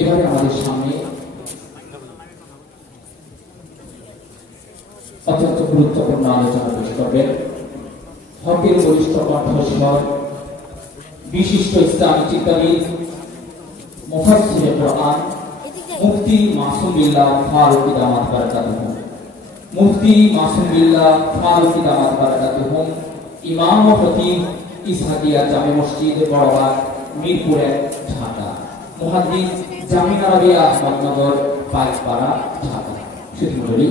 এবারে আমাদের সামনে অত্যন্ত গুরুত্বপূর্ণ আলোচনা পেশ করবেন হকের বলিষ্ঠ কণ্ঠস্বর বিশিষ্ট ইসলামী চিন্তাবিদ মুফাসসিরে কোরআন মুফতি মাসুম বিল্লাহ ফারুকী দামাত বারাকাতুহু। মুফতি মাসুম বিল্লাহ ফারুকী দামাত বারাকাতুহু ইমাম ও খতিব ইসহাকিয়া জামে মসজিদ বড়বাগ মিরপুর ১ ঢাকা। মুহাদ্দিস জামিন আরাবিয়া আহমদনগর পাইকপাড়া ঢাকা। সুধীমণ্ডলী,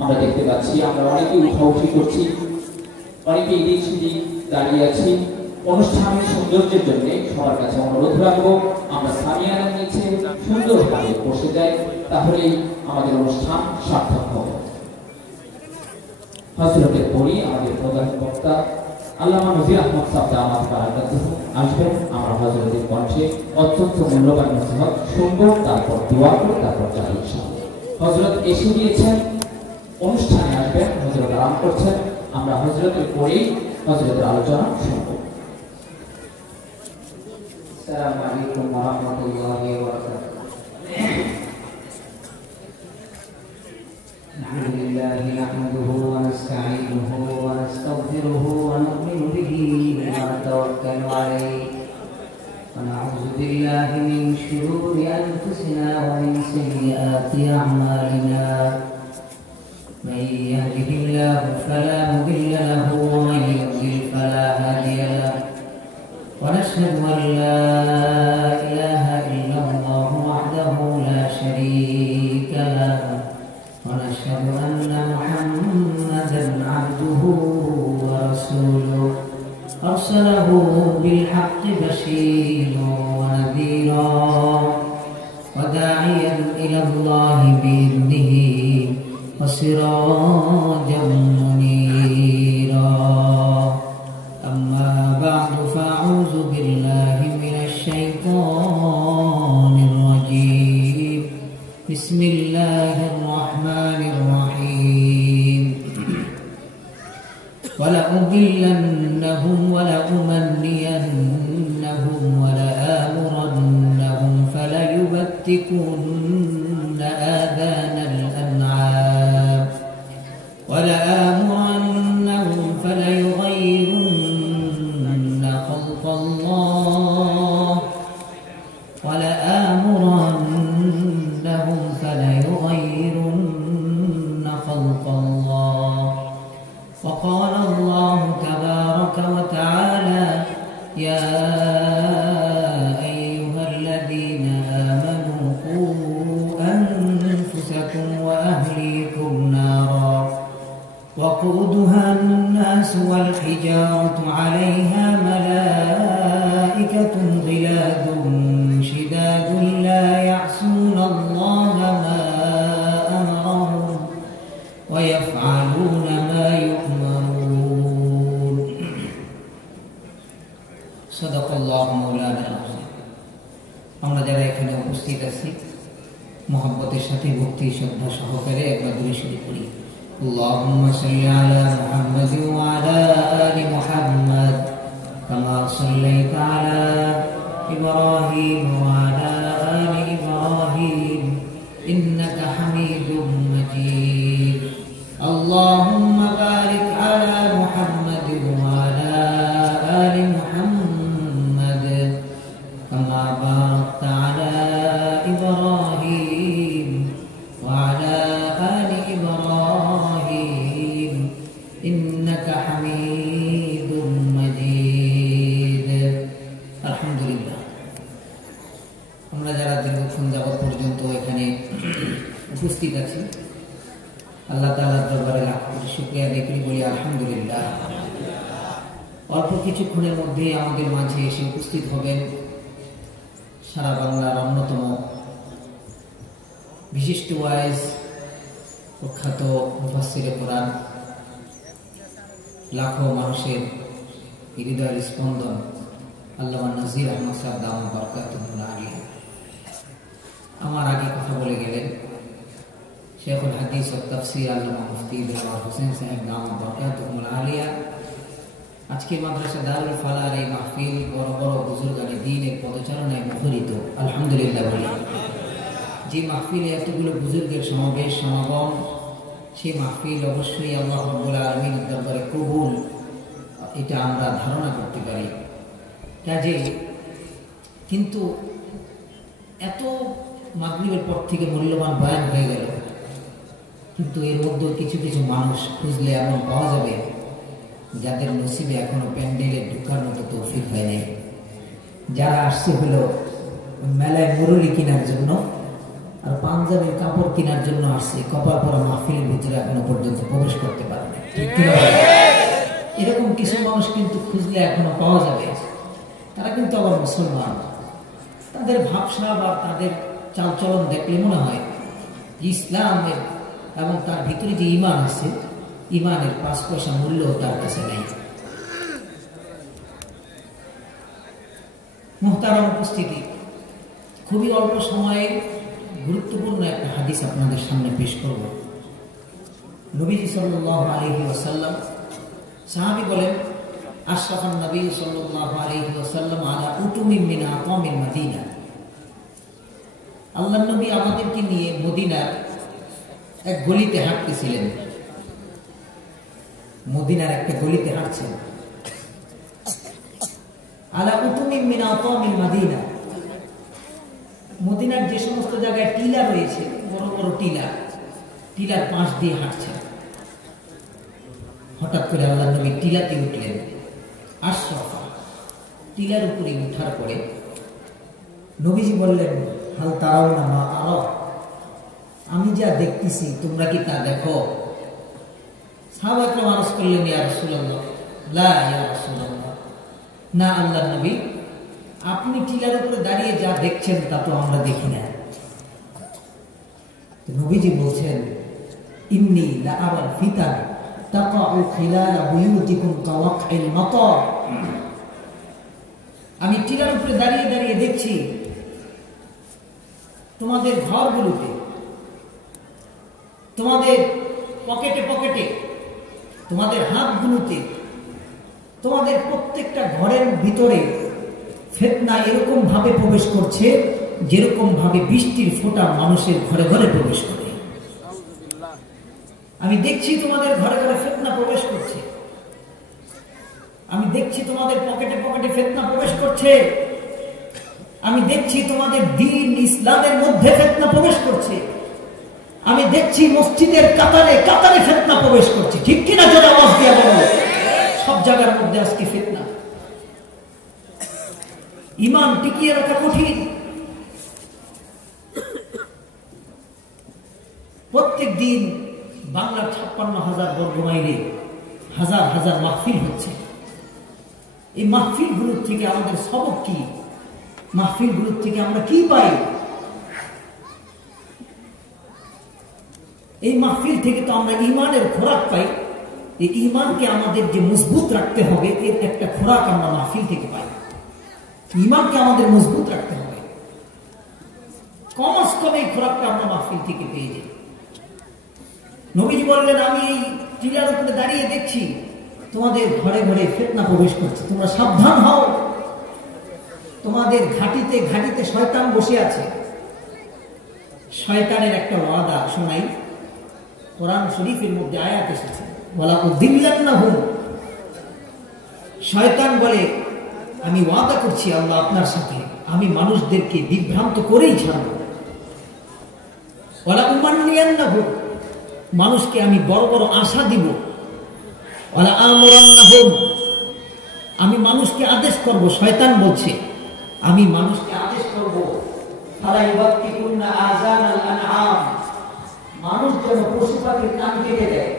আমরা দেখতে পাচ্ছি আমরা অনেকে উঠাউঠি করছি, অনেকে এদিক সেদিক দাঁড়িয়ে আছি। অনুষ্ঠানের সৌন্দর্যের জন্য সবার কাছে অনুরোধ রাখবো আমরা সামিয়ানার নিচে সুন্দরভাবে বসে যাই, তাহলেই আমাদের অনুষ্ঠান সার্থক হবে। হযরতের পরি আমাদের প্রধান বক্তা আল্লামা নজির আহমদ সাহেব দামাত বারাকাতুহু আসবেন। আমরা হযরতের কণ্ঠে অত্যন্ত মূল্যবান নসিহত শুনবো, তারপর দোয়া করে তারপর যাই ইনশাআল্লাহ। হযরত এসে গিয়েছেন, অনুষ্ঠানে আসবেন, হযরত আরাম করছেন। আমরা হযরতের পরেই হযরতের আলোচনা শুনবো। আসসালামু আলাইকুম ওয়া রাহমাতুল্লাহি ওয়া বারাকাতুহু। আলহামদুলিল্লাহি নাহমাদুহু ওয়া নাস্তাঈনুহু ওয়া নাস্তাগফিরুহু ওয়া নু'মিনু বিহি ওয়া নাতাওয়াক্কালু আলাইহি ওয়া না'উযু বিল্লাহি মিন শুরুরি আনফুসিনা ওয়া মিন সাইয়্যাতি আ'মালিনা। من يهده الله فلا مضل له ومن يضلل فلا هادي له ونشهد أن لا إله إلا الله وحده لا شريك له ونشهد أن محمدا عبده ورسوله أرسله بالحق بشيرا ونذيرا وداعيا إلى الله بإذنه وسراجا منيرا. أما بعد فأعوذ بالله من الشيطان الرجيم. بسم الله الرحمن الرحيم. ولأضلنهم ولأمنينهم ولآمرنهم فليبتكن آذان الأنعام ولآمرنهم فليغيرن خلق الله ولآمرنهم فليغيرن خلق الله. وقال الله تبارك وتعالى يا أيها الذين آمنوا قوا أنفسكم وأهليكم نارا وقودها الناس والحجارة عليها ملائكة غلاظ شداد لا يعصون الله ما أمرهم ويفعلون ما يؤمرون. صدق الله مولانا العظيم. আমরা যারা এখানে উপস্থিত আছি মুহাব্বতের সাথে ভক্তি শ্রদ্ধা সহকারে একবার দূরে শুরু করি। اللهم صل على محمد وعلى آل محمد كما صليت على إبراهيم وعلى آل إبراهيم إنك حميد مجيد. اللهم بارك على محمد وعلى آل محمد كما باركت على إبراهيم وعلى آل إبراهيم إنك حميد مجيد. الحمد لله. আমরা যারা দীর্ঘক্ষণ যাবৎ পর্যন্ত এখানে উপস্থিত আছি আল্লাহ তাআলার দরবারে লাখ কোটি শুকরিয়া আদায় করি, বলি আলহামদুলিল্লাহ। অল্প কিছুক্ষণের মধ্যে আমাদের মাঝে এসে উপস্থিত হবেন সারা বাংলার অন্যতম বিশিষ্ট ওয়াইজ প্রখ্যাত মুফাসসিরে কোরআন, লাখো মানুষের হৃদয়ের স্পন্দন আল্লামা নজির আহমদ সাহেব দামাত বারাকাতুহু আলাইহি। আমার আগে কথা বলে গেলেন শেখুল হাদিস ও তাফসীর আল্লামা মুফতি দেওয়ার হোসেন সাহেব দামাত বারাকাতুহু আলাইহি। আজকে মাদ্রাসা দারুল ফালার এই মাহফিল বড় বড় বুজুর্গানে দ্বীনের আলহামদুলিল্লাহ বলি। যে মাহফিলে এতগুলো বুজুর্গের সমাবেশ সমাগম, সেই মাহফিল অবশ্যই আল্লাহ রাব্বুল আলামিনের দরবারে কবুল, এটা আমরা ধারণা করতে পারি। কাজে কিন্তু এত মাগরিবের পর থেকে মূল্যবান বয়ান হয়ে গেল, কিন্তু এর মধ্যে কিছু কিছু মানুষ খুঁজলে এমন পাওয়া যাবে যাদের নসিবে এখনো প্যান্ডেলে ঢোকার মতো তৌফিক হয় নাই। যারা আসছে হলো মেলায় মুরলি কেনার জন্য আর পাঞ্জাবের কাপড় কেনার জন্য আসছে, কপাল পরা মাহফিলের ভিতরে এখনো পর্যন্ত প্রবেশ করতে পারে না। এরকম কিছু মানুষ কিন্তু খুঁজলে এখনো পাওয়া যাবে। তারা কিন্তু আবার মুসলমান, তাদের ভাবসা বা তাদের চালচলন দেখলে মনে হয় ইসলামের এবং তার ভিতরে যে ইমান আছে, ইমানের 5 পয়সা মূল্য তার কাছে নেই। মুহতারাম উপস্থিতি, খুবই অল্প সময়ে গুরুত্বপূর্ণ একটা হাদিস আপনাদের সামনে পেশ করব। নবীজি সাল্লাল্লাহু আলাইহি ওয়াসাল্লাম, সাহাবী বলেন, আশরাফান নবী সাল্লাল্লাহু আলাইহি ওয়াসাল্লাম আলা উতুমিন মিন আকামিল মদিনা। আল্লাহর নবী আমাদেরকে নিয়ে মদিনার এক গলিতে হাঁটতেছিলেন। মদিনার একটা গলিতে হাঁটছেন। আলা উতুমিন মিন আকামিল মদিনা, মদিনার যে সমস্ত জায়গায় টিলা রয়েছে, বড় বড় টিলা, টিলার পাশ দিয়ে হাঁটছেন। হঠাৎ করে আল্লাহর নবী টিলাতে উঠলেন। আশরাফা, টিলার উপরে উঠার পরে নবীজি বললেন, হাল তারাউনা মা আরা, আমি যা দেখতেছি তোমরা কি তা দেখো? সাহাবায়ে আরজ করলেন, ইয়া রাসূলুল্লাহ, লা ইয়া রাসূলুল্লাহ, না আল্লাহর নবী, আপনি টিলার উপরে দাঁড়িয়ে যা দেখছেন তা তো আমরা দেখি না। নবীজি বলছেন, ইন্নী লা আরাল ফিতান তাকাউ খিলালা বুয়ুতিকুম কাওয়াকিল মাতার, আমি টিলার উপরে দাঁড়িয়ে দাঁড়িয়ে দেখছি তোমাদের ঘরগুলোতে, তোমাদের পকেটে পকেটে, তোমাদের হাতগুলোতে, তোমাদের প্রত্যেকটা ঘরের ভিতরে ফিতনা এরকম ভাবে প্রবেশ করছে যেরকম ভাবে বৃষ্টির ফোঁটা মানুষের ঘরে ঘরে প্রবেশ করে। আমি দেখছি তোমাদের ঘরে ঘরে ফিতনা প্রবেশ করছে, আমি দেখছি তোমাদের পকেটে পকেটে ফিতনা প্রবেশ করছে, আমি দেখছি তোমাদের দ্বীন ইসলামের মধ্যে ফিতনা প্রবেশ করছে, আমি দেখছি মসজিদের কাতারে কাতারে ফিতনা প্রবেশ করছে। ঠিক কিনা জোরে আওয়াজ দিয়ে বলো। সব জায়গার মধ্যে আজকে ফিতনা। ঈমান টিকিয়ে রাখা কঠিন। প্রত্যেক দিন বাংলার 56,000 বর্গ মাইলে হাজার হাজার মাহফিল হচ্ছে। এই মাহফিলগুলোর থেকে আমাদের সবক কি? মাহফিলগুলোর থেকে আমরা কি পাই? এই মাহফিল থেকে তো আমরা ঈমানের খোরাক পাই। এই ঈমানকে আমাদের যে মজবুত রাখতে হবে, এর একটা খোরাক আমরা মাহফিল থেকে পাই। ঈমানকে আমাদের মজবুত রাখতে হবে, কমস কম এই খোরাকটা আমরা মাহফিল থেকে পেয়ে যাই। নবীজি বললেন, আমি এই টিলার উপরে দাঁড়িয়ে দেখছি তোমাদের ঘরে ঘরে ফিতনা প্রবেশ করছে, তোমরা সাবধান হও। তোমাদের ঘাটিতে ঘাটিতে শয়তান বসে আছে। শয়তানের একটা ওয়াদা শোনাই, কোরআন শরীফের মধ্যে আয়াত এসেছে, ওয়ালা উযিল্লান্নাহুম। শয়তান বলে, আমি ওয়াদা করছি আল্লাহ আপনার সাথে, আমি মানুষদেরকে বিভ্রান্ত করেই ছাড়ব। ওয়ালা উমান্নিয়ান্নাহুম, মানুষকে আমি বড় বড় আশা দিব। ওয়ালা আমুরান্নাহুম, আমি মানুষকে আদেশ করব। শয়তান বলছে, আমি মানুষকে আদেশ করব, ফালা ইউবাক্কিকুন্না আযানাল আনআম, মানুষ যেন পশু পাখির কান কেটে দেয়।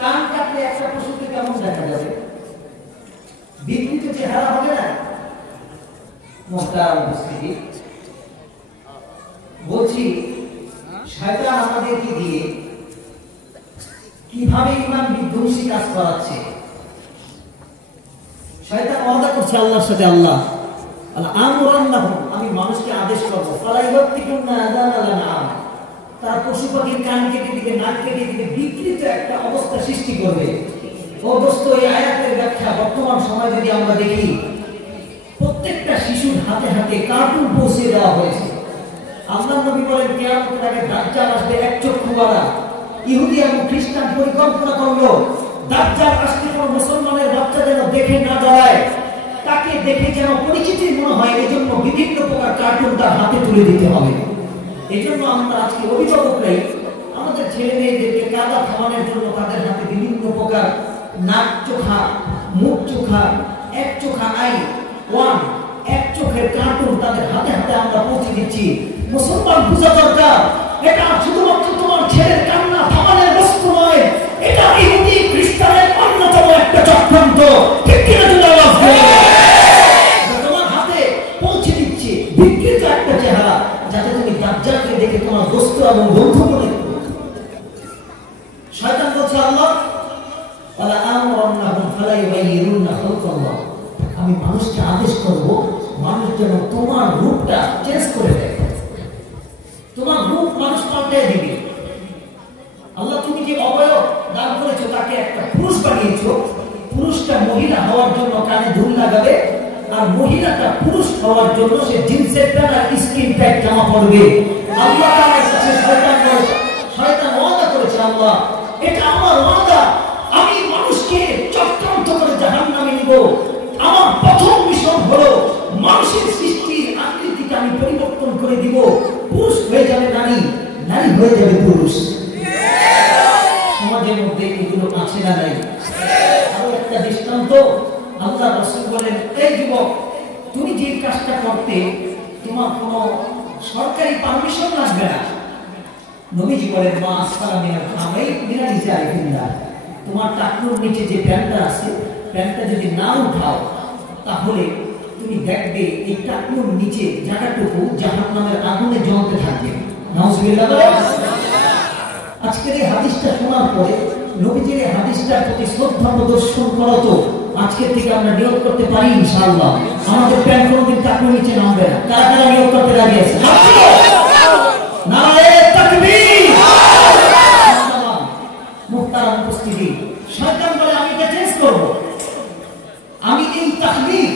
কান কাটলে একটা পশুকে কেমন দেখা যাবে? বিকৃত চেহারা হবে না? মুহতারাম উপস্থিতি, বলছি শয়তান আমাদেরকে দিয়ে কিভাবে ঈমান বিধ্বংসী কাজ করাচ্ছে। শয়তান ওয়াদা করছে আল্লাহর সাথে, আল্লাহ আমুরান্নাহুম, আমি মানুষকে আদেশ করব, ফালা ইউবাক্কিকুন্না আযানাল আনআম, তারা পশু পাখির কান কেটে দিকে, নাক কেটে দিকে, বিকৃত একটা অবস্থা সৃষ্টি করবে। ও দোস্ত, এই আয়াতের ব্যাখ্যা বর্তমান সময় যদি আমরা দেখি, প্রত্যেকটা শিশুর হাতে হাতে কার্টুন পৌঁছে দেওয়া হয়েছে। আল্লাহ নবী বলেন কিয়ামতের আগে দাজ্জাল আসবে এক চক্ষুওয়ালা। ইহুদি এবং খ্রিস্টান পরিকল্পনা করলো দাজ্জাল আসলে কোন মুসলমানের বাচ্চা যেন দেখে না দাঁড়ায়, তাকে দেখে যেন পরিচিতি মনে হয়, এজন্য বিভিন্ন প্রকার কার্টুন তার হাতে তুলে দিতে হবে। এজন্য আমরা আজকে অভিভাবকরাই আমাদের ছেলে মেয়েদেরকে কাদা থামানোর জন্য তাদের হাতে বিভিন্ন প্রকার নাক চোখা, মুখ চোখা, এক চোখা আই ওয়ান, এক চোখের কার্টুন তাদের হাতে হাতে আমরা পৌঁছে দিচ্ছি। মুসলমান বুঝা দরকার, এটা শুধুমাত্র তোমার ছেলের কান্না থামানোর বস্তু নয়, এটা ইহুদি খ্রিস্টানের অন্যতম একটা চক্রান্ত। ঠিক কিনা জনাব? তোমার হাতে পৌঁছে দিচ্ছে বিকৃত একটা চেহারা, যাতে তুমি দাজ্জালকে দেখে তোমার দোস্ত এবং বন্ধু মনে করো। শয়তান বলছে আল্লাহ ওয়ালা আমরান্নাহুম ফালা ইউগাইয়িরুন্না খালকাল্লাহ, আমি মানুষকে আদেশ করব মানুষ যেন তোমার রূপটা চেঞ্জ করে দেয়, তোমার রূপ মানুষ পাল্টে দিবে। আল্লাহ তুমি যে অবয়ব দান করেছো তাকে একটা পুরুষ বানিয়েছো, পুরুষটা মহিলা হওয়ার জন্য কানে দুল লাগাবে, আর মহিলাটা পুরুষ হওয়ার জন্য সে জিন্সের প্যান্ট আর স্কিন টাইট জামা পরবে। আল্লাহ তাআলার কাছে শয়তান ওয়াদা করেছে, আল্লাহ এটা আমার ওয়াদা, আমি মানুষকে চক্রান্ত করে জাহান্নামে নিব। আমার প্রথম মিশন হলো মানুষের সৃষ্টির আকৃতিকে আমি পরিবর্তন করে দিব, পুরুষ হয়ে যাবে নারী, নারী হয়ে যাবে পুরুষ। সমাজের মধ্যে এগুলো আছে না নাই? আরো একটা দৃষ্টান্ত, আল্লাহ রাসূল বলেন এই যুবক, তুমি যে কাজটা করতে তোমার কোনো সরকারি পারমিশন লাগবে না। নবীজি বলেন মা আসফালা মিনাল কামাইন মিনাল ইজারি ফিন্নার, তোমার টাকনুর নিচে যে প্যান্টটা আছে, প্যান্টটা যদি না উঠাও তাহলে তুমি দেখবে এই টাকনুর নিচে জায়গাটুকু জাহান্নামের আগুনে জ্বলতে থাকবে। নাউজুবিল্লাহ। আজকের এই হাদিসটা শোনার পরে নবীজির এই হাদিসটার প্রতি শ্রদ্ধা প্রদর্শন করো তো আজকের থেকে আমরা নিয়োগ করতে পারি ইনশাআল্লাহ আমাদের প্যান্ট কোনদিন টাকনুর নিচে নামবে না। কারা কারা নিয়োগ করতে রাজি আছে? নারে তাকবীর। মুহতারাম উপস্থিতি, শয়তান বলে আমি এটা চেঞ্জ করব, আমি এই তাকবীর,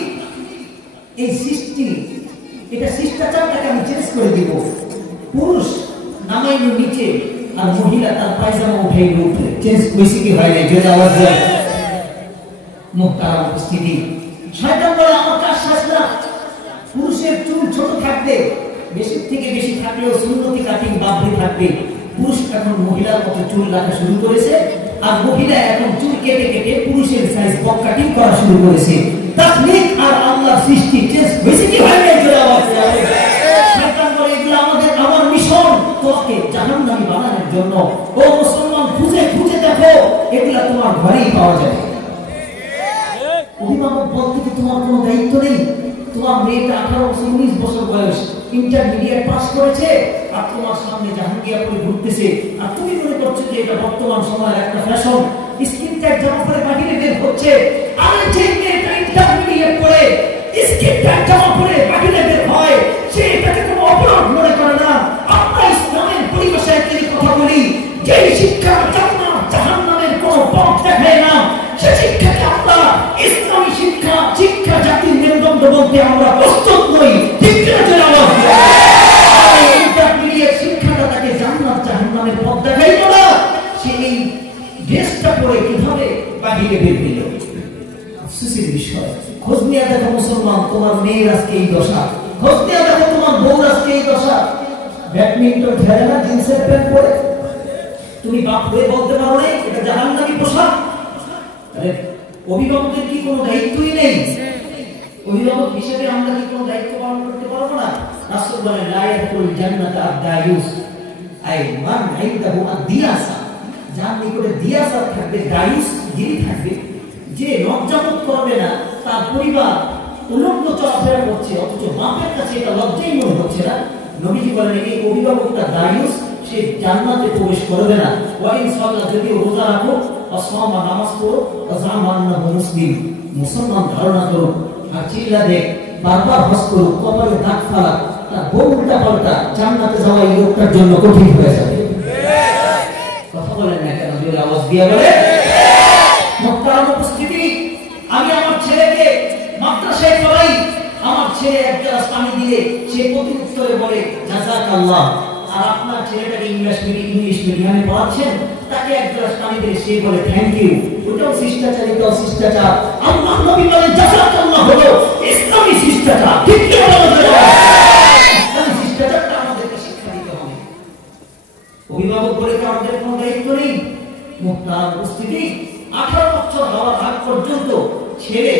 এই সৃষ্টি, এটা শিষ্টাচারটাকে আমি চেঞ্জ করে দিব। পুরুষ নামাইলো নিচে আর মহিলা তার পায়জামা উঠাই উপরে, চেঞ্জ হয়েছে কি হয় নাই? জোরে আওয়াজ দেয়। মুহতারাম উপস্থিতি, শয়তান বলে আমার কাজ শেষ না, পুরুষের চুল ছোট থাকবে, বেশি থেকে বেশি থাকলেও সুন্নতি কাটিং বাবরি থাকবে। পুরুষ এখন মহিলার মতো চুল রাখা শুরু করেছে, আর মহিলা এখন চুল কেটে কেটে পুরুষের সাইজ বক কাটিং করা শুরু করেছে। তাকলিক আর আল্লাহর সৃষ্টি চেঞ্জ হয়েছে কি হয় নাই? জোরে আওয়াজ দেয়। শয়তান বলে এগুলো আমার মিশন, তোকে জাহান্নামী বানানোর জন্য। ও মুসলমান, খুঁজে খুঁজে দেখো, এগুলা তোমার ঘরেই পাওয়া যাবে। অভিভাবক বলতে কি তোমার কোনো দায়িত্ব নেই? তোমার মেয়েটা 18-19 বছর বয়স, ইন্টারমিডিয়েট পাস করেছে, আর তোমার সামনে জাহাঙ্গীরা পরে ঘুরতেছে, আর তুমি মনে করছো যে এটা বর্তমান সময়ের একটা ফ্যাশন, স্কিন টাইট জামা পরে বাহিরে বের হচ্ছে। আর যে মেয়েটা ইন্টারমিডিয়েট পড়ে স্কিন টাইট জামা পরে বাহিরে বের হয়, সে এটাকে কোনো অপরাধ মনে করে না। আমরা ইসলামের পরিবেশে একটি কথা বলি, যে শিক্ষা জান্নাত জাহান্নামের কোনো পথ দেখায় না, সে শিক্ষাকে আমরা ইসলামী শিক্ষা, শিক্ষা জাতির মেরুদণ্ড বলতে আমরা প্রস্তুত নই। ঠিক না জনাব? ইন্টারমিডিয়েট শিক্ষাটা তাকে জান্নাত জাহান্নামের পথ দেখাইল না, সে এই ড্রেসটা পরে কিভাবে বাহিরে বের হইল? আফসোসের বিষয়। খোঁজ নিয়ে দেখো মুসলমান, তোমার মেয়ের আজকে এই দশা। খোঁজ নিয়ে দেখো তোমার বউর আজকে এই দশা। ব্যাডমিন্টন খেলে না, জিন্সের প্যান্ট পরে। তুমি বাপ হয়ে বলতে পারো না এটা জাহান্নামী পোশাক? অভিভাবকের কি কোনো দায়িত্বই নেই? অভিভাবক হিসেবে আমরা কি কোনো দায়িত্ব পালন করতে পারবো না? রাসূল বলেন লা ইয়াদখুলুল জান্নাতা আদ-দায়ুস, আই মান ইনদাহু আদ-দিয়াসা, যার নিকটে দিয়াসা থাকবে, দায়ুস গিরি থাকবে, যে লজ্জাবোধ করবে না, তার পরিবার উলঙ্গ চলাফেরা করছে, অথচ বাপের কাছে এটা লজ্জাই মনে হচ্ছে না। নবীজি বলেন এই অভিভাবকটা দায়ুস, সে জান্নাতে প্রবেশ করবে না। ওয়া ইনশাআল্লাহ যদি রোজা রাখো, অসমা নামাজ পড়ো, তাজামান্নাহু মুসলিম, মুসলমান ধারণা করো, আর চিল্লা দেখ, বারবার হজ করো, কপালে দাগ ফালা, তার বউ উল্টা পাল্টা, জান্নাতে যাওয়া এই লোকটার জন্য কঠিন হয়ে যাবে। কথা বলেন না কেন? জোরে আওয়াজ দিয়ে বলে। মুহতারাম উপস্থিতি, আমি আমার ছেলেকে মাদ্রাসায় পড়াই, আমার ছেলে এক গ্লাস পানি দিলে সে প্রতি উত্তরে বলে জাযাকাল্লাহ, আর আপনার ছেলেটাকে ইংলিশ মিডিয়ামে পড়াচ্ছেন, তাকে এক গ্লাস পানি দিলে সে বলে থ্যাংক ইউ, ওটাও শিষ্টাচারিত শিষ্টাচার। আল্লাহ নবী বলেন জাযাকাল্লাহ হলো ইসলামী শিষ্টাচার। ঠিক কি বলেন? ইসলামী শিষ্টাচারটা আমাদেরকে শিক্ষা দিতে হবে। অভিভাবক বলে কি আমাদের কোনো দায়িত্ব নেই? মুহতারাম উপস্থিতি, 18 বছর হওয়ার আগ পর্যন্ত ছেলে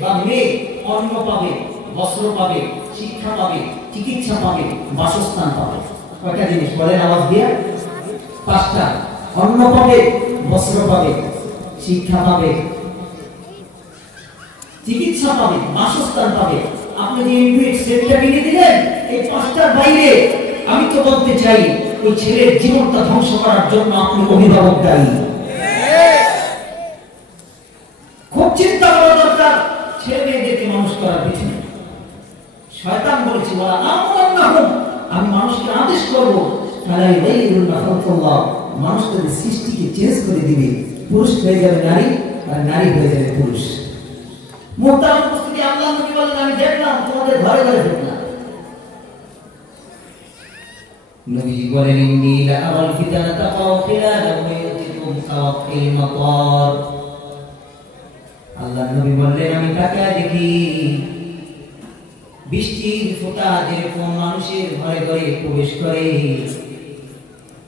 বা মেয়ে অন্ন পাবে, বস্ত্র পাবে, শিক্ষা পাবে, চিকিৎসা পাবে, বাসস্থান পাবে। কয়টা জিনিস বলেন আওয়াজ দিয়ে? 5টা। অন্ন পাবে, বস্ত্র পাবে, শিক্ষা পাবে, চিকিৎসা পাবে, বাসস্থান পাবে। আপনি যে ইনভিট সেটটা কিনে দিলেন, এই 5টার বাইরে আমি তো বলতে চাই ওই ছেলের জীবনটা ধ্বংস করার জন্য আপনি অভিভাবক দায়ী। খুব চিন্তা করা দরকার ছেলে মেয়েদেরকে মানুষ করার পিছনে। শয়তান বলেছে ওরা আমরান্নাহুম, আমি মানুষকে আদেশ করব ফালাই গায়রুল্লাহ খালকাল্লাহ, মানুষ তাদের সৃষ্টিকে চেঞ্জ করে দিবে, পুরুষ হয়ে যাবে নারী আর নারী হয়ে যাবে পুরুষ। মুহতারাম উপস্থিতি, আল্লাহ নবী বলেন আমি দেখলাম তোমাদের ঘরে ঘরে ফিতনা। নবীজি বলেন ইন্নী লা আরাল ফিতনা তাকাউ খিলালা বুয়ুতিকুম কাওয়াকিল মাতার। আল্লাহ নবী বললেন আমি তাকায় দেখি বৃষ্টির ফোঁটা যেরকম মানুষের ঘরে ঘরে প্রবেশ করে,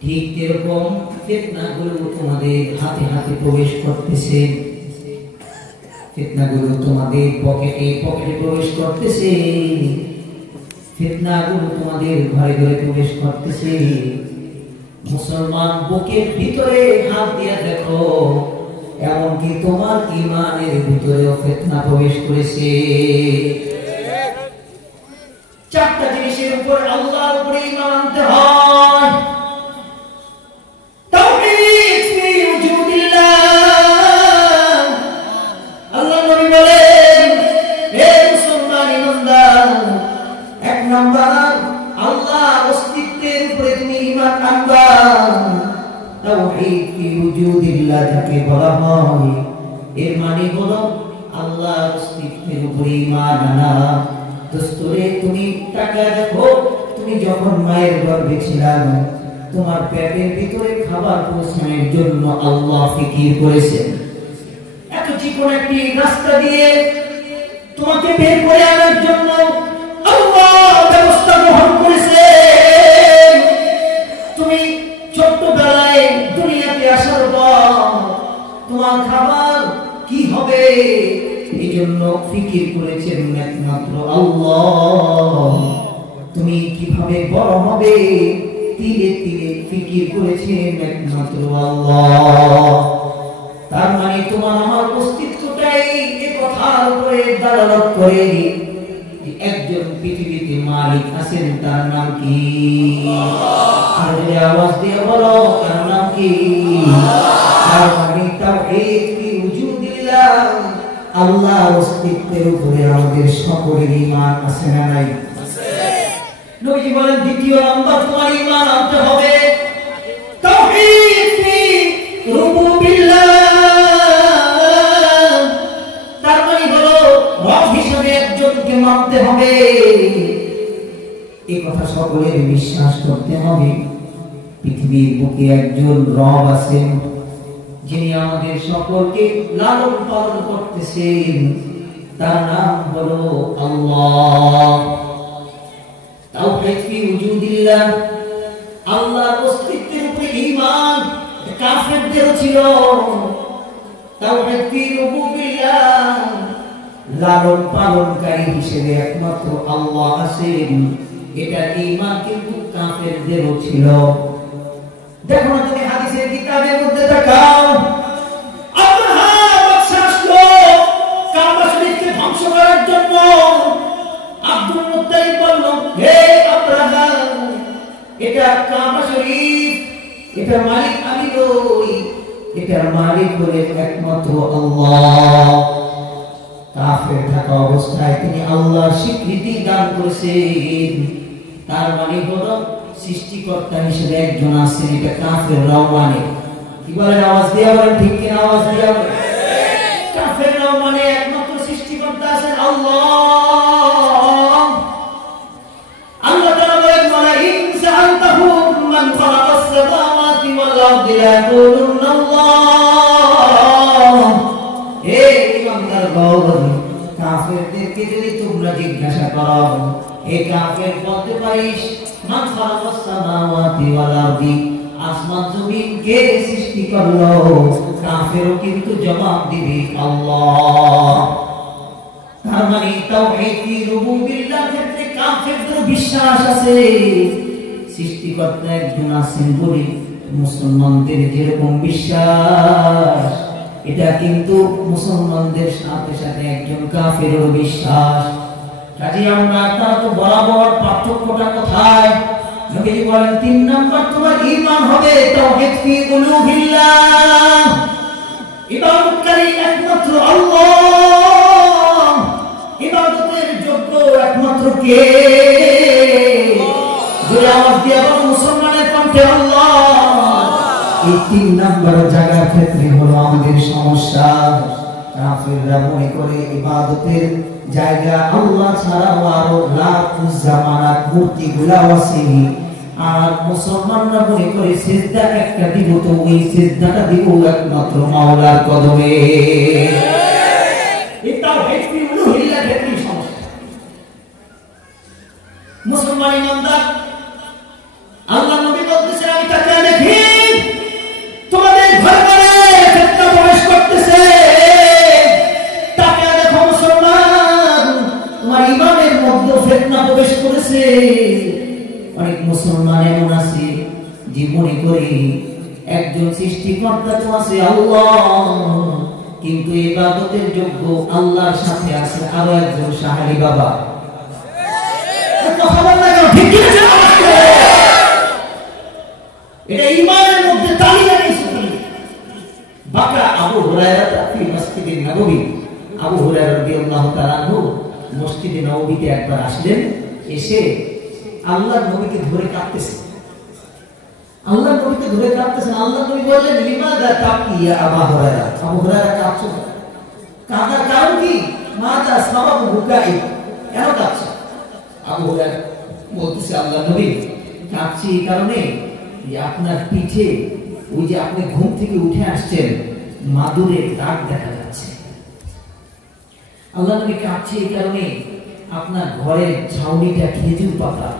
ঠিক যেরকম ফিতনাগুলো তোমাদের হাতে হাতে প্রবেশ করতেছে, ফিতনাগুলো তোমাদের পকেটে পকেটে প্রবেশ করতেছে, ফিতনাগুলো তোমাদের ঘরে ঘরে প্রবেশ করতেছে। মুসলমান বুকের ভিতরে হাত দিয়ে দেখো, এমনকি তোমার ঈমানের ভিতরেও ফিতনা প্রবেশ করেছে। 4টা জিনিসের উপর আল্লাহর উপরে ঈমান আনতে হয়। তাওহীদ ফি উজুদিল্লাহ। আল্লাহ নবী বলেন হে মুসলমান ইমানদার, 1 নাম্বার আল্লাহর অস্তিত্বের উপরে তুমি ঈমান আনবা। তাওহীদ ফি উজুদিল্লাহ যাকে বলা হয়, এর মানে হলো আল্লাহর অস্তিত্বের উপরে ঈমান আনা। দোস্তরে তুমি তাকায় দেখো, তুমি যখন মায়ের গর্ভে ছিলা, তোমার পেটের ভিতরে খাবার পৌঁছানোর জন্য আল্লাহ ফিকির করেছেন। এত চিকন একটি রাস্তা দিয়ে তোমাকে বের করে আনার জন্য আল্লাহ ব্যবস্থা গ্রহণ করেছেন। তুমি ছোট্টবেলায় দুনিয়াতে আসার পর তোমার খাবার কি হবে এই জন্য ফিকির করেছেন একমাত্র আল্লাহ। তুমি কিভাবে বড় হবে তিলে তিলে ফিকির করেছেন একমাত্র আল্লাহ। তার মানে তোমার আমার অস্তিত্বটাই এ কথার উপরে দালালত করে যে একজন পৃথিবীতে মালিক আছেন, তার নাম কি? আর যদি আওয়াজ দিয়ে বলো তার নাম কি? তার মানে তাওহীদ ফি উজুদিল্লাহ, আল্লাহর অস্তিত্বের উপরে আমাদের সকলের ঈমান আছে না নাই? নবীজি বলেন 2 নাম্বার তোমার ঈমান আনতে হবে তাওহীদ ফি রুবুবিল্লাহ। তার মানে হলো রব হিসেবে একজনকে মানতে হবে, এই কথা সকলের বিশ্বাস করতে হবে। পৃথিবীর বুকে একজন রব আছেন যিনি আমাদের সকলকে লালন পালন করতেছেন, তার নাম হলো আল্লাহ। তাওহীদ ফি উজুদিল্লাহ, আল্লাহর অস্তিত্বের উপরে ঈমান কাফেরদের ছিল। তাওহীদ ফি রুবুবিল্লাহ, লালন পালনকারী হিসেবে একমাত্র আল্লাহ আছেন, এটা ঈমান কিন্তু কাফেরদেরও ছিল। দেখো না তুমি হাদিসের কিতাবের মধ্যে দেখাও, আব্রাহা বাদশা আসলো কাবা শরীফকে ধ্বংস করার জন্য। আব্দুল মুত্তালিব বলল হে আব্রাহা, এটা কাবা শরীফ, এটা মালিক আমি নই, এটার মালিক হলেন একমাত্র আল্লাহ। কাফের থাকা অবস্থায় তিনি আল্লাহর স্বীকৃতি দান করেছেন, তার মানে হলো সৃষ্টিকর্তা হিসেবে একজন আছেন, এটা কাফেররাও মানে। কি বলেন? আওয়াজ দিয়ে বলেন, ঠিক কিনা? আওয়াজ দিয়ে বলেন। কাফেররাও মানে একমাত্র সৃষ্টিকর্তা আছেন আল্লাহ। যদি তোমরা জিজ্ঞাসা করো এই কাফের বলতে পারিস মান খালাকাস সামাওয়াতি ওয়াল আরদি, আসমান জমিন কে সৃষ্টি করলো? কাফেরও কিন্তু জবাব দিবে আল্লাহ। তার মানে তাওহীদ রুবুবিয়্যাহর ক্ষেত্রে কাফেরদের বিশ্বাস আছে সৃষ্টিকর্তা একজন আছেন বলে মুসলমানদের যেরকম বিশ্বাস, এটা কিন্তু মুসলমানদের সাথে সাথে একজন কাফেরও বিশ্বাস। কাজে আমরা তার তো বরাবর পার্থক্যটা কোথায়? নবীজি বলেন 3 নাম্বার তোমার ঈমান হবে তাওহীদ ফি উলূহিল্লাহ, ইবাদতকারী একমাত্র আল্লাহ, ইবাদতের যোগ্য একমাত্র কে? জোরে আওয়াজ দিয়ে বলো মুসলমানের কণ্ঠে আল্লাহ। এই 3 নাম্বার জায়গার ক্ষেত্রে হলো আমাদের সমস্যা। কাফেররা মনে করে ইবাদতের জায়গা আল্লাহ ছাড়াও আরো লাখ জামানাত মূর্তিগুলো আছে, আর মুসলমানরা মনে করে সিজদা একটা দিব তো ওই সিজদাটা দিব একমাত্র মাওলার কদমে। এটাও একটি উলূহিল্লাহ ক্ষেত্রে সমস্যা। মুসলমান ইমানদার আল্লাহ নবী বলতেছেন আমি তাকে দেখি তোমাদের ঘরে ঘরে ফিতনা প্রবেশ করতেছে, তাকে দেখো মুসলমান তোমার ইমানের মধ্যে ফিতনা প্রবেশ করেছে। অনেক মুসলমান এমন আছে যে মনে করে একজন সৃষ্টিকর্তা তো আছে আল্লাহ, কিন্তু ইবাদতের যোগ্য আল্লাহর সাথে আছে আরো একজন সাহালি বাবা। ঠিক কি না? এটা ঈমানের মধ্যে তালিকা নিয়েছে। বাকা আবু হুরায়রা ফি মসজিদে নববী, আবু হুরায়রা রাদিয়াল্লাহু তাআলা আনহু মসজিদে নববীতে একবার আসলেন, এসে আল্লাহর নবীকে ধরে কাঁদতেছেন। আল্লাহর নবীকে ধরে কাঁদতেছেন। আল্লাহর নবী বললেন লিমাযা তাবকি ইয়া আবু হুরায়রা? আবু হুরায়রা কাঁদছো, কাঁদার কারণ কি? মাযা সাবাবু বুকাই, কেন কাঁদছো? আবু হুরায়রা বলতেছে আল্লাহর নবী কাঁদছি এই কারণে যে আপনার পিঠে ওই যে আপনি ঘুম থেকে উঠে আসছেন মাদুরের দাগ দেখা যাচ্ছে। আল্লাহ নবী কাঁদছে এই কারণে আপনার ঘরের ছাউনিটা খেজুর পাতা।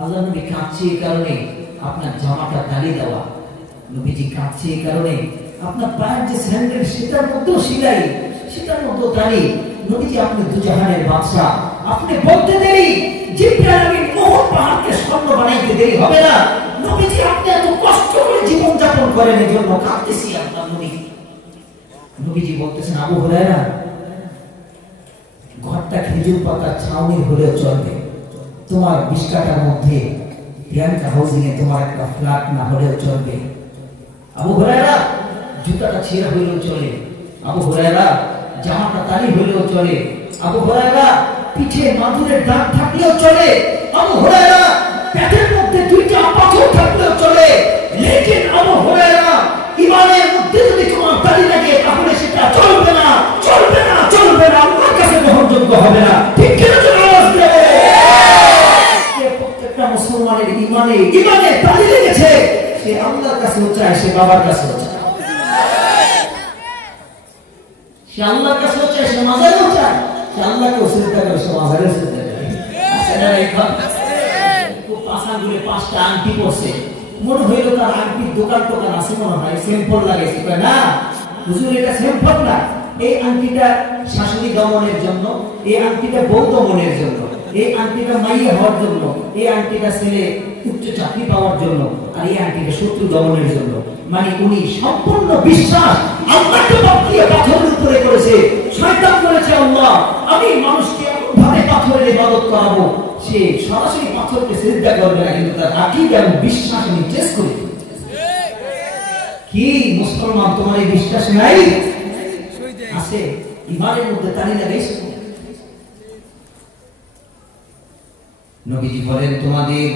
আল্লাহ নবী কাঁদছে এই কারণে আপনার জামাটা তালি দেওয়া। নবীজি কাঁদছে এই কারণে আপনার পায়ের যে স্যান্ডেল সেটার মধ্যেও সিলাই, সেটার মধ্যেও তালি। নবীজি আপনি দুজাহানের বাদশা, আপনি বলতে দেরি জিবরাইল আমিন উহুদ পাহাড়কে স্বর্ণ বানাইতে দেরি হবে না। নবীজি আপনি এত কষ্ট করে জীবন যাপন করেন এজন্য কাঁদতেছি আপনার নবী। নবীজি বলতেছেন আবু হুরায়রা ঘরটা খেজুর পাতার ছাউনি হলেও চলবে, তোমার 20 কাঠার মধ্যে প্রিয়াঙ্কা হাউজিং এ তোমার একটা ফ্ল্যাট না হলেও চলবে। আবু হুরায়রা জুতাটা ছেঁড়া হলেও চলে, আবু হুরায়রা জামাটা তালি হলেও চলে, আবু হুরায়রা পিঠে মাদুরের দাগ থাকলেও চলে, আবু হুরায়রা পেটের মধ্যে 2টা পাথর থাকলেও চলে, লেকিন আবু হুরায়রা ঈমানের মধ্যে যদি তোমার তালি লাগে তাহলে সেটা চলবে না, চলবে না, চলবে না, আল্লাহর কাছে গ্রহণযোগ্য হবে না। ঠিক কি না? আওয়াজ দেবে। প্রত্যেকটা মুসলমানের ঈমানে তালি লেগেছে, সে আল্লাহর কাছেও চায়, সে বাবার কাছেও চায়, সে আল্লাহর কাছেও চায়, সে মাজারেও চায়, সে আল্লাহকেও সিজদা করে, সে মাজারেও সিজদা করে। আসলে এখন খুব পাশাগুলো 5টা আংটি পড়ছে, মনে হইল তার আংটির দোকান টোকান আছে মনে হয়, সিম্পল লাগাইছে। না হুজুর এটা সিম্পল না, এই আংটিটা শাশুড়ি দমনের জন্য, এই আংটিটা বউ দমনের জন্য, এই আংটিটা মাইয়া হওয়ার জন্য, এই আংটিটা ছেলে উচ্চ চাকরি পাওয়ার জন্য, আর এই আংটিটা শত্রু দমনের জন্য। মানে উনি সম্পূর্ণ বিশ্বাস আল্লাহকে বাদ দিয়ে পাথরের উপরে করেছে। শয়তান বলেছে আল্লাহ আমি মানুষকে এমন ভাবে পাথরের ইবাদত করাবো, সে সরাসরি পাথরকে সিজদা করবে না, কিন্তু তার আকীদা এবং বিশ্বাস আমি টেস্ট করি। কি মুসলমান তোমার এই বিশ্বাস নাই? আছে, ঈমানের মধ্যে তালি লাগাইছে। নবীজি বলেন তোমাদের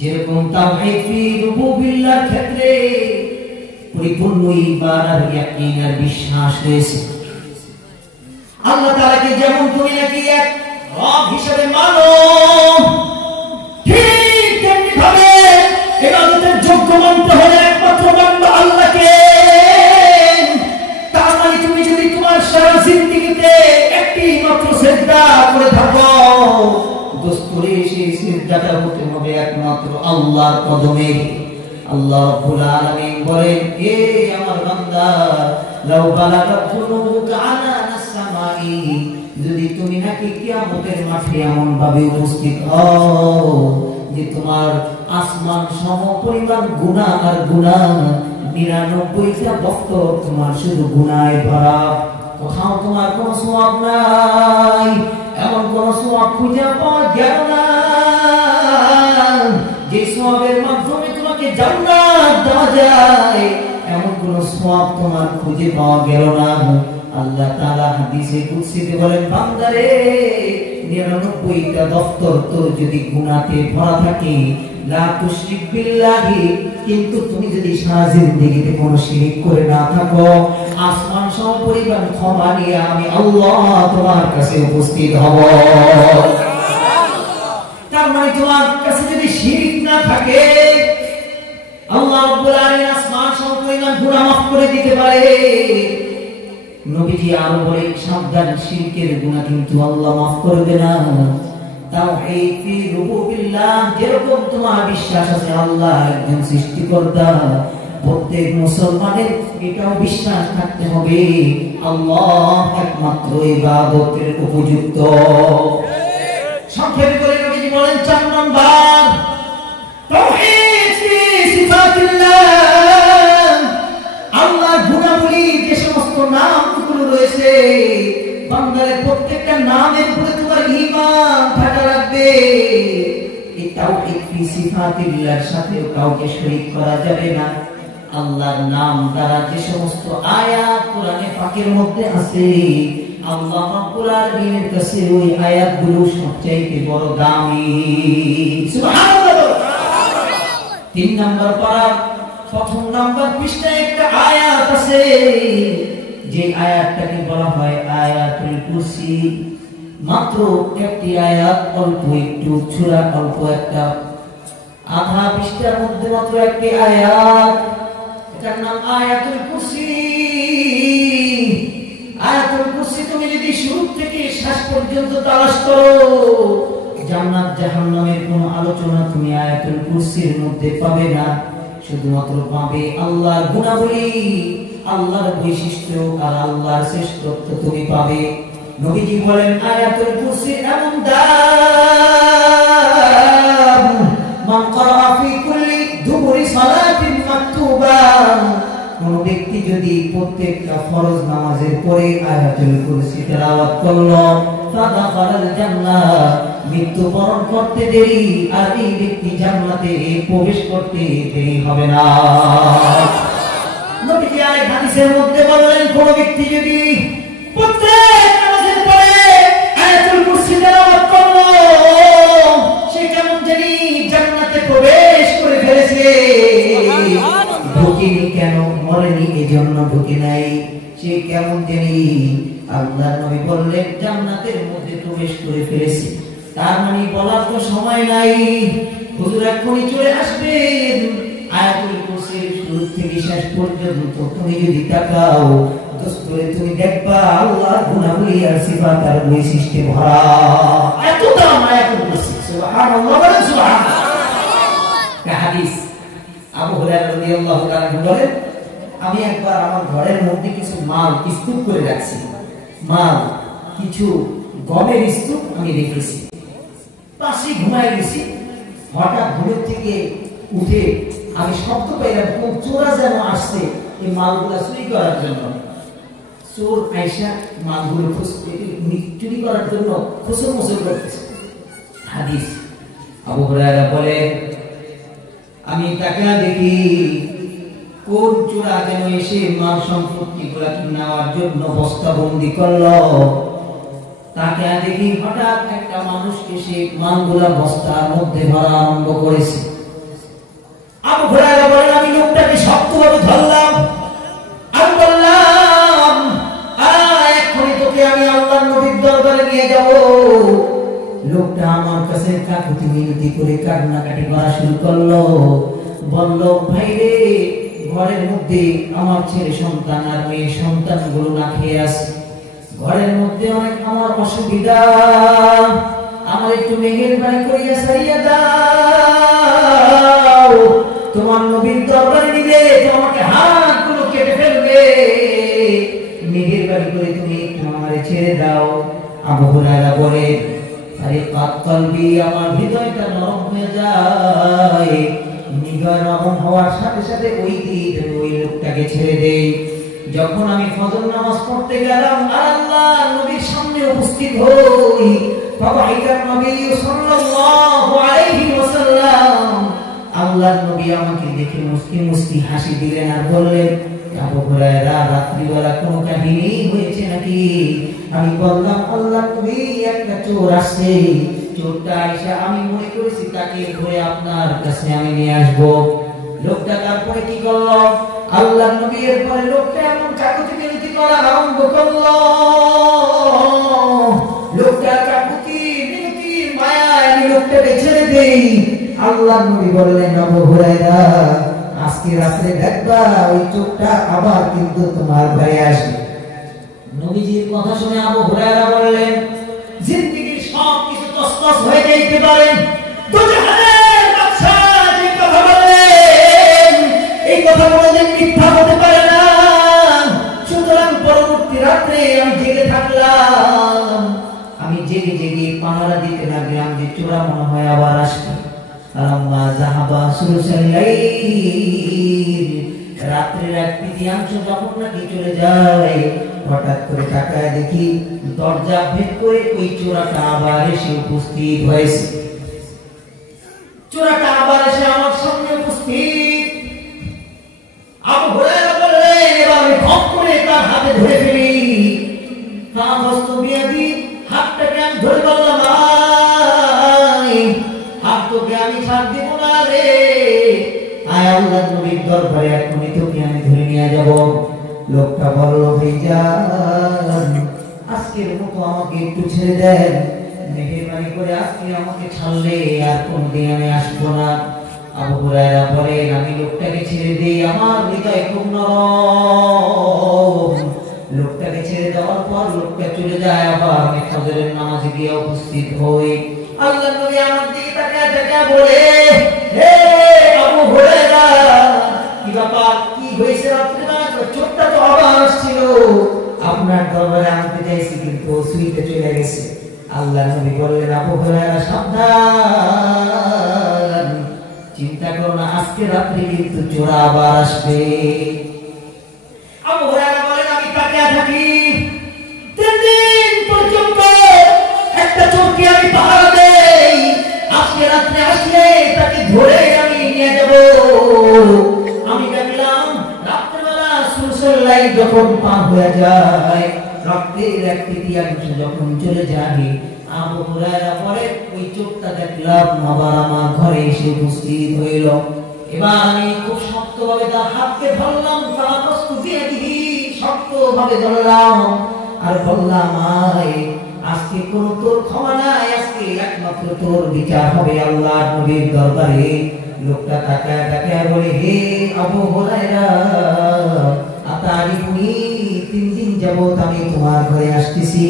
যেরকম তাওহীদ ফি রুবুবিয়্যাহর ক্ষেত্রে পরিপূর্ণ ঈমান আর ইয়াকিন আর বিশ্বাস রয়েছে, আল্লাহ তাআলাকে যেমন তুমি নাকি এক রব হিসেবে মানো, ঠিক তেমনি ভাবে ইবাদতের যোগ্য মানতে হলে একমাত্র মানবে আল্লাহকে। তার মানে তুমি যদি তোমার সারা জিন্দেগিতে একটি একমাত্র আল্লাহর কদমে। আল্লাহ রাব্বুল আলামিন বলেন, হে আমার বান্দা, লাউ বালাগাত যুনুবুকা আনানাস সামাই, যদি তুমি নাকি কিয়ামতের মাঠে এমন ভাবে উপস্থিত হও যে তোমার আসমান সমপরিমাণ গুনাহ আর গুনাহ, 99টা বছর তোমার শুধু গুনাহে ভরা, কোথাও তোমার কোনো সওয়াব নাই, এমন কোন সওয়াব খুঁজে পাওয়া গেল না যে সওয়াবের মাধ্যমে তোমাকে জান্নাত দেওয়া যায়, এমন কোন সওয়াব তোমার খুঁজে পাওয়া গেল না। আল্লাহ তাআলা হাদিসে কুদসিতে বলেন, বান্দারে 99টা দফতর তোর যদি গুনাহে ভরা থাকে, লা তুশরিক বিল্লাহি, কিন্তু তুমি যদি সারা জিন্দেগিতে কোনো শিরক করে না থাকো, আসমান সমপরিমাণ ক্ষমা নিয়ে আমি আল্লাহ তোমার কাছে উপস্থিত হব। তার মানে তোমার কাছে যদি শিরক না থাকে, আল্লাহ রাব্বুল আলামিন আসমান সমপরিমাণ গুনাহ মাফ করে দিতে পারে। নবীজি আরো বলেন, সাবধান, শিরকের গুনাহ কিন্তু আল্লাহ মাফ করবে না। তাওহীদ ফি রুবুবিল্লাহ, যেরকম তোমার বিশ্বাস আছে আল্লাহ একজন সৃষ্টিকর্তা, প্রত্যেক মুসলমানের এটাও বিশ্বাস থাকতে হবে আল্লাহ একমাত্র ইবাদতের উপযুক্ত। সংক্ষেপে করে নবীজি বলেন, 4 নাম্বার তাওহীদ ফি সিফাতিল্লাহ, আল্লাহর গুণাবলী যে সমস্ত নামগুলো রয়েছে, বান্দার প্রত্যেকটা নামের উপরে তোমার ঈমান থাকা লাগবে। এই তাওহীদ ফি সিফাতিল্লাহর সাথে কাউকে শরীক করা যাবে না। আল্লাহর নাম দ্বারা যে সমস্ত আয়াত কোরআনে পাকের মধ্যে আছে, আল্লাহ রাব্বুল আলামিনের কাছে ওই আয়াতগুলো সবচেয়ে বড় দামি। সুবহানাল্লাহ। 3 নাম্বার পারা 1ম নাম্বার পৃষ্ঠায় একটা আয়াত আছে, যে আয়াতটাকে বলা হয় আয়াতুল কুরসি। মাত্র একটি আয়াত, অল্প একটু সূরা, অল্প একটা আধা পৃষ্ঠার মধ্যে মাত্র একটি আয়াত, এটার নাম আয়াতুল কুরসি। আয়াতুল কুরসি তুমি যদি শুরু থেকে শেষ পর্যন্ত তালাশ করো, জান্নাত জাহান্নামের কোনো আলোচনা তুমি আয়াতুল কুরসির মধ্যে পাবে না। শুধুমাত্র পাবে আল্লাহর গুণাবলী, আল্লাহর বৈশিষ্ট্য আর আল্লাহর শ্রেষ্ঠত্ব তুমি পাবে। নবীজি বলেন, আয়াতুল কুরসি এমন দাম, মান ক্বারা ফি কুল্লি দুবুরি সালাতিন মাকতুবা, কোন ব্যক্তি যদি প্রত্যেকটা ফরজ নামাজের পরে আয়াতুল কুরসি তেলাওয়াত করলো, ফাদাখালাল জান্নাহ, মৃত্যুবরণ করতে দেরি আর এই ব্যক্তি জান্নাতে প্রবেশ করতে দেরি হবে না। নবীজি আরেক হাদিসের মধ্যে বললেন, কোন ব্যক্তি যদি প্রত্যেক নামাজের পরে আয়াতুল কুরসি তেলাওয়াত করলো, সে কেমন জানি জান্নাতে প্রবেশ করে ফেলেছে। ঢুকেনি কেন? মরেনি এজন্য ঢুকে নাই। সে কেমন জানি, আল্লাহর নবী বললেন, জান্নাতের মধ্যে প্রবেশ করে ফেলেছে। তার মানে বলার তো সময় নাই, হুজুর এখনই চলে আসবেন। আয়াতুল কুরসির শুরু থেকে শেষ পর্যন্ত তুমি যদি তাকাও, দোস্তরে তুমি দেখবা আল্লাহর গুণাবলী আর সিফাত আর বৈশিষ্ট্যে ভরা। এত দাম আয়াতুল কুরসি, সুবহানাল্লাহ, সুবহানাল্লাহ। হাদিস আবু হুরায়রা রাদিয়াল্লাহু তাআলা বলেন, আমি একবার আমার ঘরের মধ্যে কিছু মাল স্তূপ করে রাখছি, মাল কিছু গমের স্তূপ আমি রেখেছি, পাশে ঘুমায় গেছি। হঠাৎ ঘুমের থেকে উঠে আমি শব্দ পাইলাম, কোন চোরা যেন আসছে এই মালগুলা চুরি করার জন্য। চোর আয়সা মালগুলো চুরি করার জন্য খুচর মুচর করতেছে। হাদিস আবু হুরায়রা বলে, আমি তাকে দেখি কোন চোরা যেন এসে মাল সম্পত্তি গুলা নেওয়ার জন্য বস্তাবন্দি করলো। তাকে দেখি হঠাৎ একটা মানুষ এসে মালগুলা বস্তার মধ্যে ভরা আরম্ভ করেছে। আবু হুরায়রা বলেন, আমি লোকটাকে শক্তভাবে ধরলাম, আমি বললাম, এক্ষুনি তোকে আমি আল্লাহর নবীর দরবারে নিয়ে যাব। লোকটা আমার কাছে কাকুতি মিনতি করে কান্নাকাটি করা শুরু করলো। বলল, ভাই রে, ঘরের মধ্যে আমার ছেলে সন্তান আর মেয়ে সন্তান গুলো না খেয়ে আছে, ঘরের মধ্যে অনেক আমার অসুবিধা, আমার একটু মেহেরবানি করিয়া সারিয়া দাও। যাও, তোমার নবীর দরবারে নিলে তোমাকে হাতগুলো কেটে ফেলবে, মেহেরবানি করে তুমি একটু আমারে ছেড়ে দাও। আবু হুরায়রা বলে, আরে কলবি, আমার হৃদয়টা নরম হয়ে যায়। হৃদয় নরম হওয়ার সাথে সাথে ওই দিন ওই লোকটাকে ছেড়ে দেই। যখন আমি ফজর নামাজ পড়তে গেলাম আর আল্লাহর নবীর সামনে উপস্থিত হই, ফাবাইকান নবী সাল্লাল্লাহু আলাইহি ওয়াসাল্লাম, আল্লাহর নবী আমাকে দেখে মুস্কি মুস্কি হাসি দিলেন আর বললেন, আবু হুরায়রা, রাত্রিবেলা কোনো কাহিনী হয়েছে নাকি? আমি বললাম, আল্লাহর নবী, একটা চোর আসছে, চোরটা আইসা আমি মনে করেছি তাকে ধরে আপনার কাছে আমি নিয়ে আসবো। লোকটা তারপরে কি করলো? আল্লাহর নবী এরপরে লোকটা এমন চাকুতি মিনতি করা আরম্ভ করলো। লোকটা চাকুতি মিনতি মায়ায় আমি লোকটাকে ছেড়ে দেই। আল্লাহর নবী বললেন, আবু হুরায়রা, আজকে রাতে দেখবা ওই চোরটা আবার কিন্তু তোমার ঘরে আসবে। নবীজির কথা শুনে আবু হুরায়রা বললেন, জিন্দেগীর সব কিছু তছনছ হয়ে যেতে পারে, দুজাহানের বাদশা যে কথা বললেন এই কথা কোনোদিন মিথ্যা হতে পারে না। সুতরাং পরবর্তী রাতে আমি জেগে থাকলাম, আমি জেগে জেগে পাহারা দিতে লাগলাম যে চোরা মনে হয় আবার আসবে। আম্মা যাহাবা সুলুসাল লাইল, রাত্রির এক তৃতীয়াংশ যখন নাকি চলে যায়, হঠাৎ করে তাকায় দেখি দরজা ভেদ করে ওই চোরাটা আবার এসে উপস্থিত হয়েছে। চোরাটা আবার এসে আমার সামনে উপস্থিত। আবু হুরায়রা বললেন, এবার আমি ভয় করে তার হাতে ধরে ফেলি। হাতটাকে আমি ধরে বললাম, হাত তোকে আমি ছাড় দিব না রে, আয় আল্লাহর নবীর দরবারে এখনই তোকে আমি ধরে নিয়ে যাব। লোকটা বলল, ভাইজান, আজকের মতো আমাকে একটু ছেড়ে দেন, মেহেরবানি করে আজকে আমাকে ছাড়লে আর কোনদিন আমি আসবো না। আবু হুরায়রা বলেন, আমি লোকটাকে ছেড়ে দিই, আমার হৃদয় খুব নরম। লোকটাকে ছেড়ে দেওয়ার পর লোকটা চলে যায়, আবার আমি ফজরের নামাজে গিয়ে উপস্থিত হই। আল্লাহর নবী আমার দিকে তাকায় তাকায় বলে, হে আবু হুরায়রা, কি ব্যাপার, কি হয়েছে? রাত্রিবেলা চোরটা তো আবার আসছিল, আপনার দরবারে আনতে চাইছি কিন্তু সুইতে চলে গেছে। আল্লাহর নবী বললেন, আবু হুরায়রা, সাবধান, চিন্তা করো না, আজকে রাত্রে কিন্তু চোর আবার আসবে। আবু হুরায়রা বলেন, আমি তাকিয়ে থাকি 3 দিন পর্যন্ত, একটা চোরকে আমি পাহারা দেই, আজকে রাত্রে আসলে তাকে ধরে আমি নিয়ে যাব। আমি দেখলাম রাত্রিবেলা সুলসুল লাইট যখন পার হয়ে যায়, রক্তের এক তৃতীয়াংশ যখন চলে যায়, আবু হুরায়রা পরে ওই চোরটা দেখলাম আবার আমার ঘরে এসে উপস্থিত হইল। এবার আমি খুব শক্তভাবে তার হাতকে ধরলাম, তার প্রস্তুতি শক্তভাবে ধরলাম আর বললাম, আজকে কোন তোর ক্ষমা নাই, আজকে একমাত্র তোর বিচার হবে আল্লাহর নবীর দরবারে। লোকটা তাকায় তাকায় বলে, হে আবু হুরায়রা, আতারিফুনি, 3 দিন যাবত আমি তোমার ঘরে আসতেছি,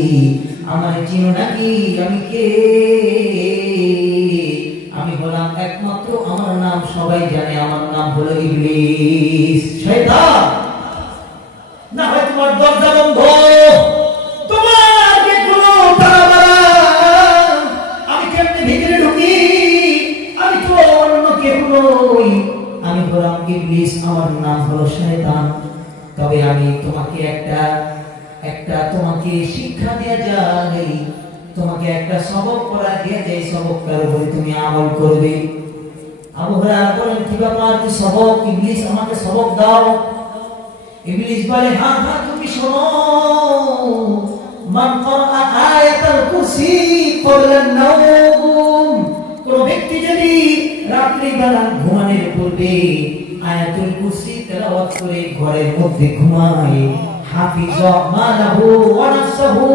আমার চিনো নাকি? আমি কে? আমি বললাম, একমাত্র আমার নাম সবাই জানে, আমার নাম হলো ইবলিস, শয়তান। না হয় তোমার দরজা বন্ধ, তোমার যেগুলো আমি কেমনে ভিতরে ঢুকি? আমি তো অন্য কেউ নই। আমি বললাম, ইবলিস, আমার নাম হলো শয়তান। তবে আমি তোমাকে একটা তোমাকে শিক্ষা দেয়া যায়, তোমাকে একটা সবক পড়া দেয়া যায়, সবকটার উপরে তুমি আমল করবে। আবু হুরায়রা বলেন, কি ব্যাপার, কি সবক? ইবলিস, আমাকে সবক দাও। ইবলিস বলে, হ্যাঁ হ্যাঁ, তুমি শোনো, মান ক্বারা আয়াতুল কুরসি ক্বাবলা আন-নাওম, কোন ব্যক্তি যদি রাত্রিবেলা ঘুমানোর পূর্বে আয়াতুল কুরসি তেলাওয়াত করে ঘরের মধ্যে ঘুমায়, হাফিজা মালাহু ওয়া নাফসাহু,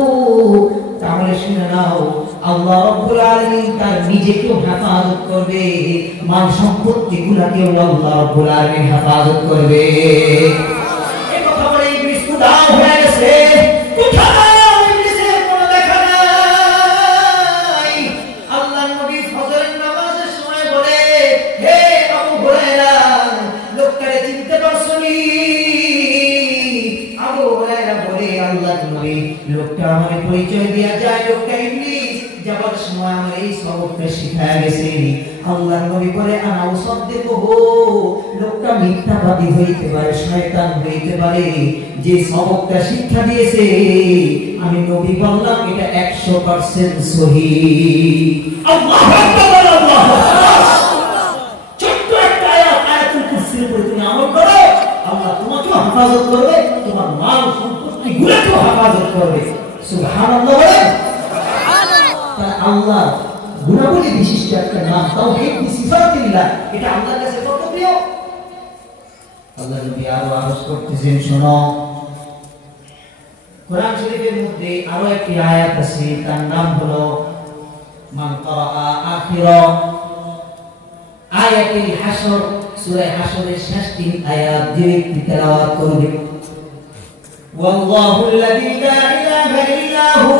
তাহলে শুনে নাও, আল্লাহ রাব্বুল আলামিন তার নিজেকেও হেফাজত করবে, মাল সম্পত্তিগুলোকেও আল্লাহ রাব্বুল আলামিন হেফাজত করবে। এই কথা বলে ইবলিস উদাও হয়ে গেছে। কোথাও ইবলিসের কোনো দেখা নাই। আল্লাহর নবী ফজরের নামাজের সময় বলে, হে যাবার সময় আমার এই সবকটা শিখায়া গেছে। আল্লাহর নবী বলে আনা উসাদ্দিকুহু, লোকটা মিথ্যাবাদী হইতে পারে, শয়তান হইতে পারে, যে সবকটা শিক্ষা দিয়েছে আমি নবী বললাম এটা 100% সহিহ। আল্লাহু আকবার, আল্লাহু আকবার। ছোট্ট একটা আয়াত, আয়াতুল কুরসির উপরে তুমি আমল করো, আল্লাহ তোমাকে হেফাজত করবে, তোমার মাল সম্পত্তি গুলোকেও হেফাজত করবে। সুবহানাল্লাহ বলেন। আল্লাহ গুণাবলী বিশিষ্ট একটা নাম তাওহীদ বিসিফাতিল্লাহ, এটা আল্লাহর কাছে কত প্রিয়। আল্লাহ নবী আরো আরজ করতেছেন, শোনো কোরআন শরীফের মধ্যে আরো একটি আয়াত আছে, তার নাম হলো মান ক্বারা আখিরা আয়াতুল হাসর, সূরা হাসরের শেষ 3 আয়াত যে ব্যক্তি তেলাওয়াত করবে, ওয়াল্লাহু আল্লাযী লা ইলাহা ইল্লা হু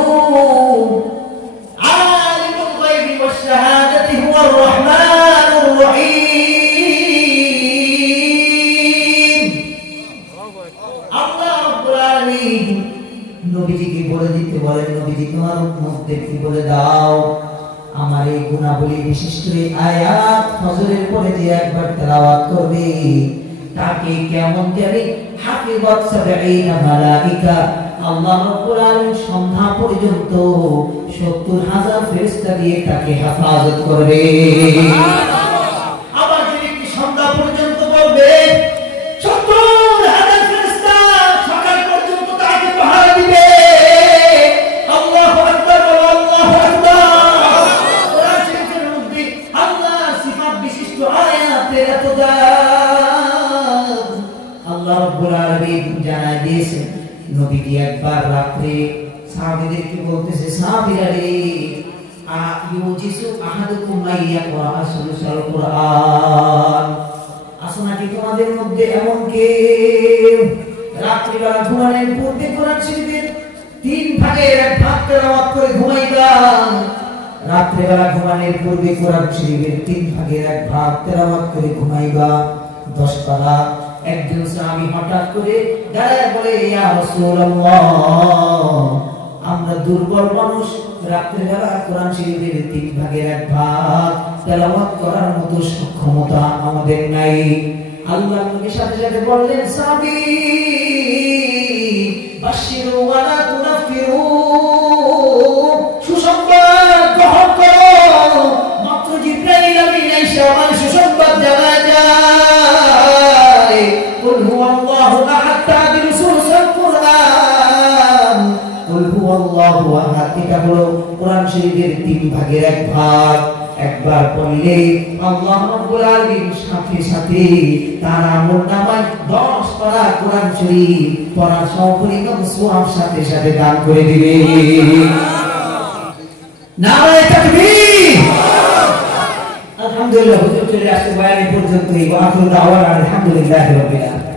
আলিমুল গায়বি ওয়াশ শাহাদাতি হুয়ার রাহমানুর রহিম। আল্লাহ রাব্বুল আলামিন নবীজিকে বলে দিতে বলেন, নবীজি তোমার উম্মতদেরকে বলে দাও আমার এই গুণাবলী বিশিষ্ট এই আয়াত ফজরের পরে যে একবার তেলাওয়াত করবে তাকে কেমন করে হাফিজাত 70 মালাইকা, আল্লাহ রাব্বুল আলামিন সন্ধ্যা পর্যন্ত 70,000 ফেরেশতা দিয়ে তাকে হেফাজত করবে। আবার যদি কি সন্ধ্যা পর্যন্ত বলবে 70,000 ফেরেশতা সকাল পর্যন্ত তাকে পাহারা দিবে। আল্লাহু আকবার, আল্লাহু আকবার। কোরআন শরীফের মধ্যে আল্লাহর সিফাত বিশিষ্ট আয়াতের এত দাম আল্লাহ রাব্বুল আলামিন জানায় দিয়েছেন। নবীজি একবার রাতে সাহাবীদেরকে বলতেছে, সাহাবীরা রে ইউজিসু আহাদুকুম মাইয়াকরা আসলুল কুরআন, আসো নাকি তোমাদের মধ্যে এমন কেউ রাত্রিবেলা ঘুমানোর পূর্বে কোরআন শরীফের 3 ভাগের 1 ভাগ তেলাওয়াত করে ঘুমাইবা। রাত্রিবেলা ঘুমানোর পূর্বে কোরআন শরীফের 3 ভাগের 1 ভাগ তেলাওয়াত করে ঘুমাইবা। 10 পারা। একজন সাহাবী হঠাৎ করে দাঁড়ায় বলে, ইয়া রাসূলুল্লাহ আমরা দুর্বল মানুষ, রাত্রিবেলা কোরআন শরীফের 3 ভাগের 1 ভাগ তেলাওয়াত করার মতো সক্ষমতা আমাদের নাই। আল্লাহর নবী সাথে সাথে বললেন, সাহাবী বাশিরু ওয়া লা তুনাফিরু, সুসংবাদ গ্রহণ করো। মাত্র জিবরাইল আমিন এসে আমার সুসংবাদ জানায় যায়, কুল হুয়াল্লাহু আহাদ তাবিরু সুলুসুল কুরআন, কুল হুয়াল্লাহু আহাদ এটা হলো কোরআন শরীফের 3 ভাগের 1 ভাগ। একবার পড়লে আল্লাহ রাব্বুল আলামিন সাথে সাথে তার আমলনামায় 10 পারা কোরআন শরীফ পড়ার সপরিমাণ সওয়াব সাথে সাথে দান করে দিবে। নারে তাকবীর। আলহামদুলিল্লাহ, হুজুর চলে আসছে বয়ান পর্যন্তই। ওয়া আখিরু দাওয়ানা আলহামদুলিল্লাহি রাব্বিল আলামিন।